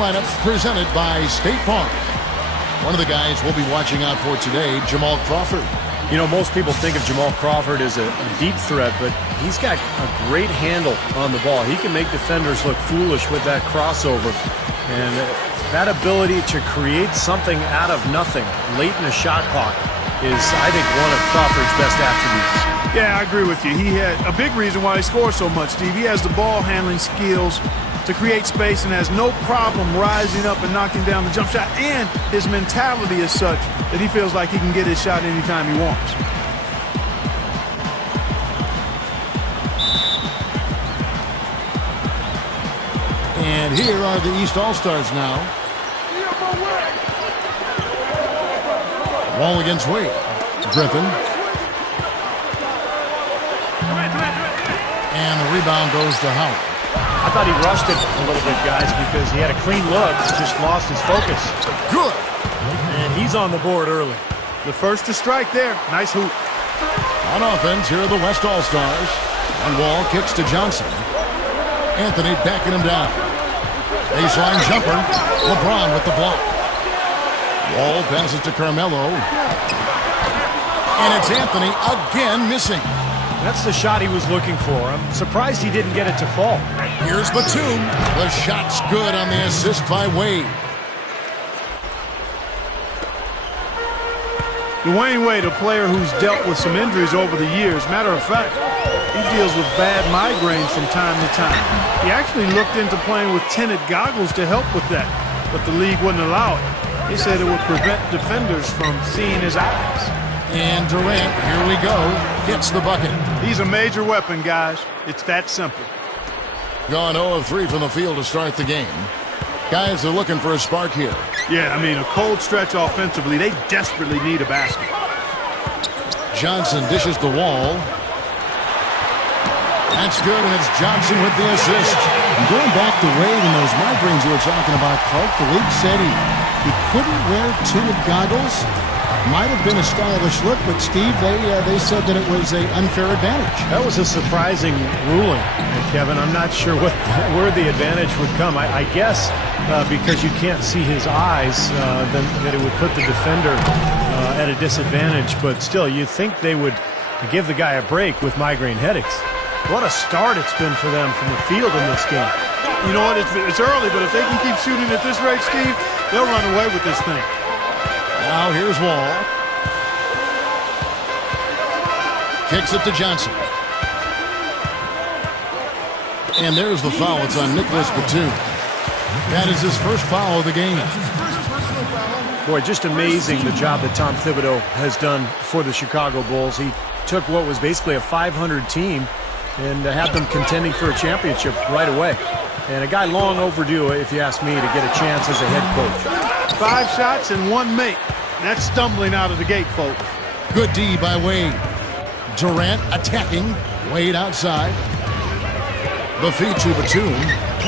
lineup presented by State Farm. One of the guys we'll be watching out for today, Jamal Crawford. You know, most people think of Jamal Crawford as a deep threat, but he's got a great handle on the ball. He can make defenders look foolish with that crossover. And that ability to create something out of nothing late in the shot clock is, I think, one of Crawford's best attributes. Yeah, I agree with you. He had a big reason why he scores so much, Steve. He has the ball handling skills to create space and has no problem rising up and knocking down the jump shot. And his mentality is such that he feels like he can get his shot anytime he wants. And here are the East All-Stars now. Wall against Wade. Griffin. And the rebound goes to Howard. I thought he rushed it a little bit, guys, because he had a clean look, just lost his focus. Good. And he's on the board early. The first to strike there. Nice hoop. On offense, here are the West All-Stars. And Wall kicks to Johnson. Anthony backing him down. Baseline jumper. LeBron with the block. Wall passes to Carmelo. And it's Anthony again missing. That's the shot he was looking for. I'm surprised he didn't get it to fall. Here's Batum. The shot's good on the assist by Wade. Dwayne Wade, a player who's dealt with some injuries over the years. Matter of fact, he deals with bad migraines from time to time. He actually looked into playing with tinted goggles to help with that, but the league wouldn't allow it. They said it would prevent defenders from seeing his eyes. And Durant, here we go, gets the bucket. He's a major weapon, guys. It's that simple. Gone 0 of 3 from the field to start the game. Guys are looking for a spark here. Yeah, I mean, a cold stretch offensively. They desperately need a basket. Johnson dishes the Wall. That's good, and it's Johnson with the assist. And going back to Wade and those migraines you were talking about, Clark, the league said he couldn't wear tinted goggles. Might have been a stylish look, but Steve, they said that it was an unfair advantage. That was a surprising ruling, Kevin. I'm not sure where the advantage would come. I guess because you can't see his eyes, then that it would put the defender at a disadvantage. But still, you'd think they would give the guy a break with migraine headaches. What a start it's been for them from the field in this game. You know what? It's early, but if they can keep shooting at this rate, Steve, they'll run away with this thing. Now here's Wall. Kicks it to Johnson. And there's the foul. It's on Nicholas Batum. That is his first foul of the game. Boy, just amazing the job that Tom Thibodeau has done for the Chicago Bulls. He took what was basically a 500 team and had them contending for a championship right away. And a guy long overdue, if you ask me, to get a chance as a head coach. 5 shots and 1 make. That's stumbling out of the gate, folks. Good D by Wade. Durant attacking. Wade outside. The feed to Batum.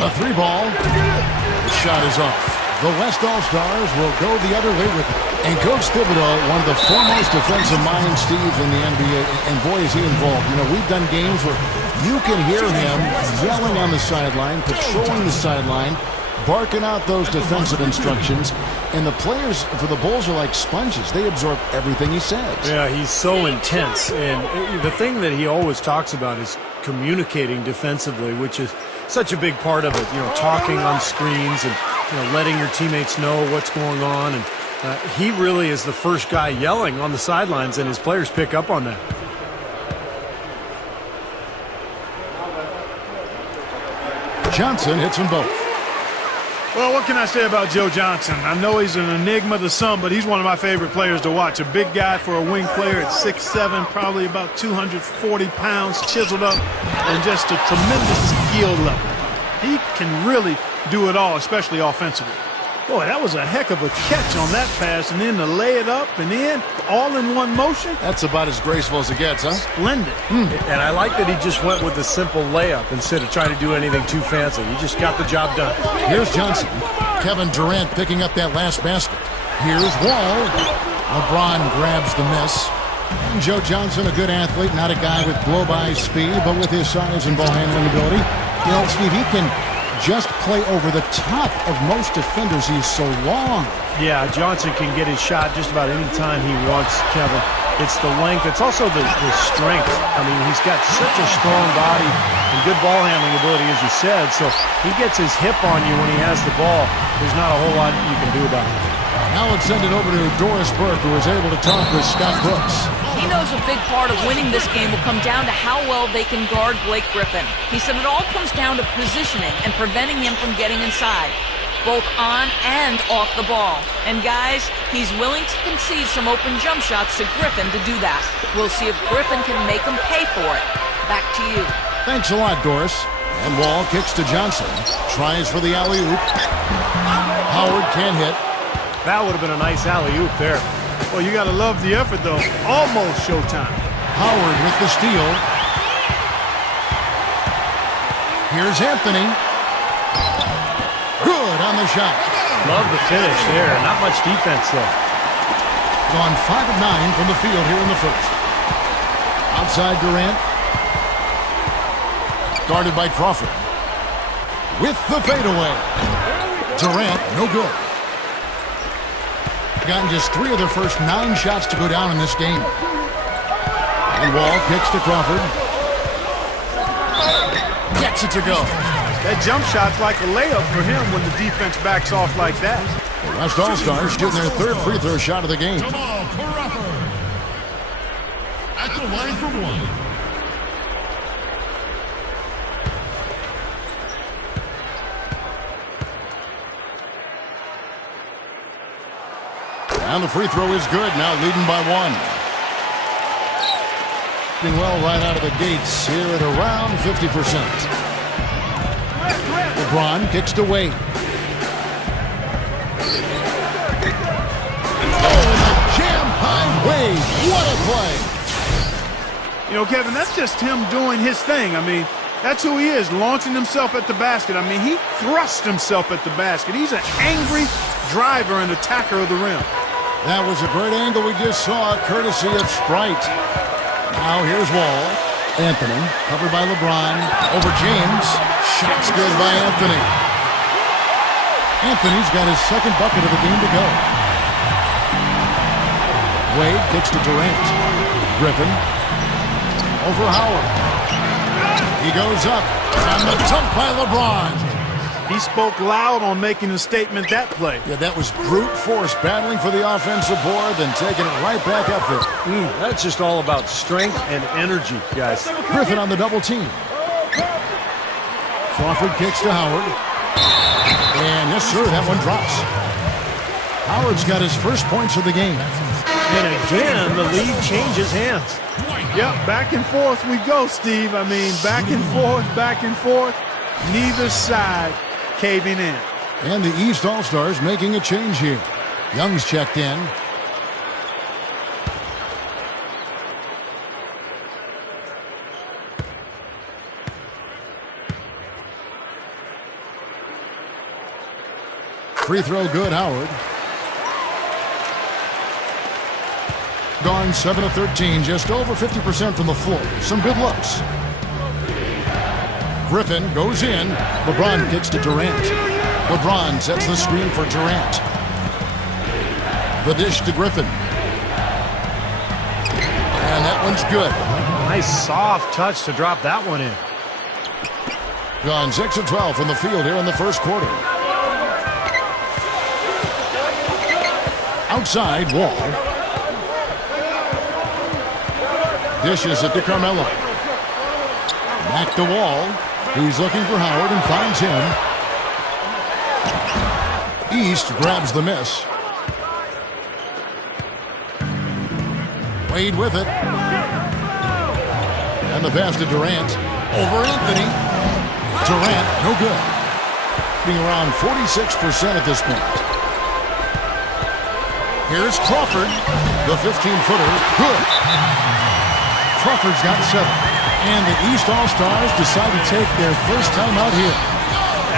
A 3-ball. The shot is off. The West All-Stars will go the other way with it. And Coach Thibodeau, one of the foremost defensive minds, Steve, in the NBA. And boy, is he involved. You know, we've done games where you can hear him yelling on the sideline, patrolling the sideline, barking out those defensive instructions. And the players for the Bulls are like sponges. They absorb everything he says. Yeah, he's so intense. And the thing that he always talks about is communicating defensively, which is such a big part of it. You know, talking on screens and, you know, letting your teammates know what's going on. And he really is the first guy yelling on the sidelines, and his players pick up on that. Johnson hits them both. Well, what can I say about Joe Johnson? I know he's an enigma to some, but he's one of my favorite players to watch. A big guy for a wing player at 6'7", probably about 240 pounds, chiseled up, and just a tremendous skill level. He can really do it all, especially offensively. Boy, that was a heck of a catch on that pass, and then to lay it up and in, all in one motion. That's about as graceful as it gets, huh? Splendid. And I like that he just went with the simple layup instead of trying to do anything too fancy. He just got the job done. Here's Johnson. Kevin Durant picking up that last basket. Here's Wall. LeBron grabs the miss. And Joe Johnson, a good athlete, not a guy with blow-by speed, but with his size and ball handling ability. You know, Steve, he can just play over the top of most defenders. He's so long. Yeah, Johnson can get his shot just about any time he wants, Kevin. It's the length. It's also the strength. I mean, he's got such a strong body and good ball handling ability, as you said. So he gets his hip on you when he has the ball. There's not a whole lot you can do about it. Now let's send it over to Doris Burke, who was able to talk with Scott Brooks. He knows a big part of winning this game will come down to how well they can guard Blake Griffin. He said it all comes down to positioning and preventing him from getting inside, both on and off the ball. And guys, he's willing to concede some open jump shots to Griffin to do that. We'll see if Griffin can make him pay for it. Back to you. Thanks a lot, Doris. And Wall kicks to Johnson. Tries for the alley-oop. Howard can't hit. That would have been a nice alley-oop there. Well, you got to love the effort, though. Almost showtime. Howard with the steal. Here's Anthony. Good on the shot. Love the finish there. Not much defense, though. Gone 5 of 9 from the field here in the first. Outside Durant. Guarded by Crawford. With the fadeaway. Durant, no good. Gotten just 3 of their first 9 shots to go down in this game. And Wall kicks to Crawford. Gets it to go. That jump shot's like a layup for him when the defense backs off like that. The West All-Stars shooting their 3rd free throw shot of the game. Jamal Crawford at the line for 1. And the free throw is good, now leading by 1. Doing well right out of the gates here at around 50%. LeBron kicks to Wade. Oh, jam high Wade. What a play. You know, Kevin, that's just him doing his thing. I mean, that's who he is, launching himself at the basket. I mean, he thrust himself at the basket. He's an angry driver and attacker of the rim. That was a great angle we just saw, courtesy of Sprite. Now here's Wall. Anthony, covered by LeBron. Over James. Shot's good by Anthony. Anthony's got his 2nd bucket of the game to go. Wade kicks to Durant. Griffin. Over Howard. He goes up. And the dunk by LeBron. He spoke loud on making a statement that play. Yeah, that was brute force, battling for the offensive board, then taking it right back up there. That's just all about strength and energy, guys. Griffin on the double team. Crawford kicks to Howard. And yes, sir, that one drops. Howard's got his first points of the game. And again, the lead changes hands. Yep, back and forth we go, Steve. I mean, back and forth, back and forth. Neither side caving in. And the East All-Stars making a change here. Young's checked in. Free throw good, Howard. Gone 7 of 13, just over 50% from the floor. Some good looks. Griffin goes in. LeBron kicks to Durant. LeBron sets the screen for Durant. The dish to Griffin. And that one's good. Nice soft touch to drop that one in. Gone 6 of 12 from the field here in the first quarter. Outside, Wall. Dishes it to Carmelo. Back to Wall. He's looking for Howard and finds him. East grabs the miss. Wade with it. And the pass to Durant. Over Anthony. Durant, no good. Being around 46% at this point. Here's Crawford. The 15-footer. Good. Crawford's got 7. And the East All-Stars decide to take their first time out here.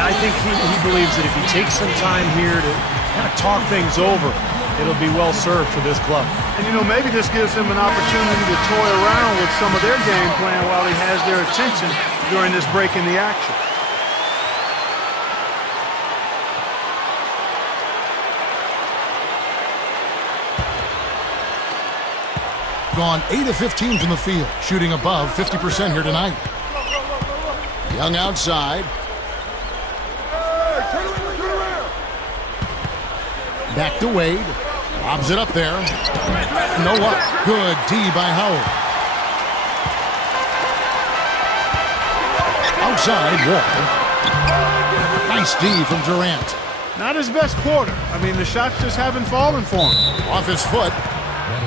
I think he believes that if he takes some time here to kind of talk things over, it'll be well served for this club. And, you know, maybe this gives him an opportunity to toy around with some of their game plan while he has their attention during this break in the action. gone 8 of 15 from the field, shooting above 50% here tonight. Young outside. Back to Wade. Lobs it up there. No luck. Good D by Howard. Outside, Wall. Nice D from Durant. Not his best quarter. I mean, the shots just haven't fallen for him. Off his foot.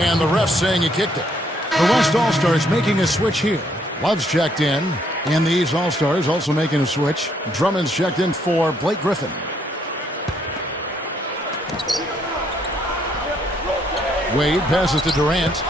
And the ref saying he kicked it. The West All-Stars making a switch here. Love's checked in. And the East All-Stars also making a switch. Drummond's checked in for Blake Griffin. Wade passes to Durant.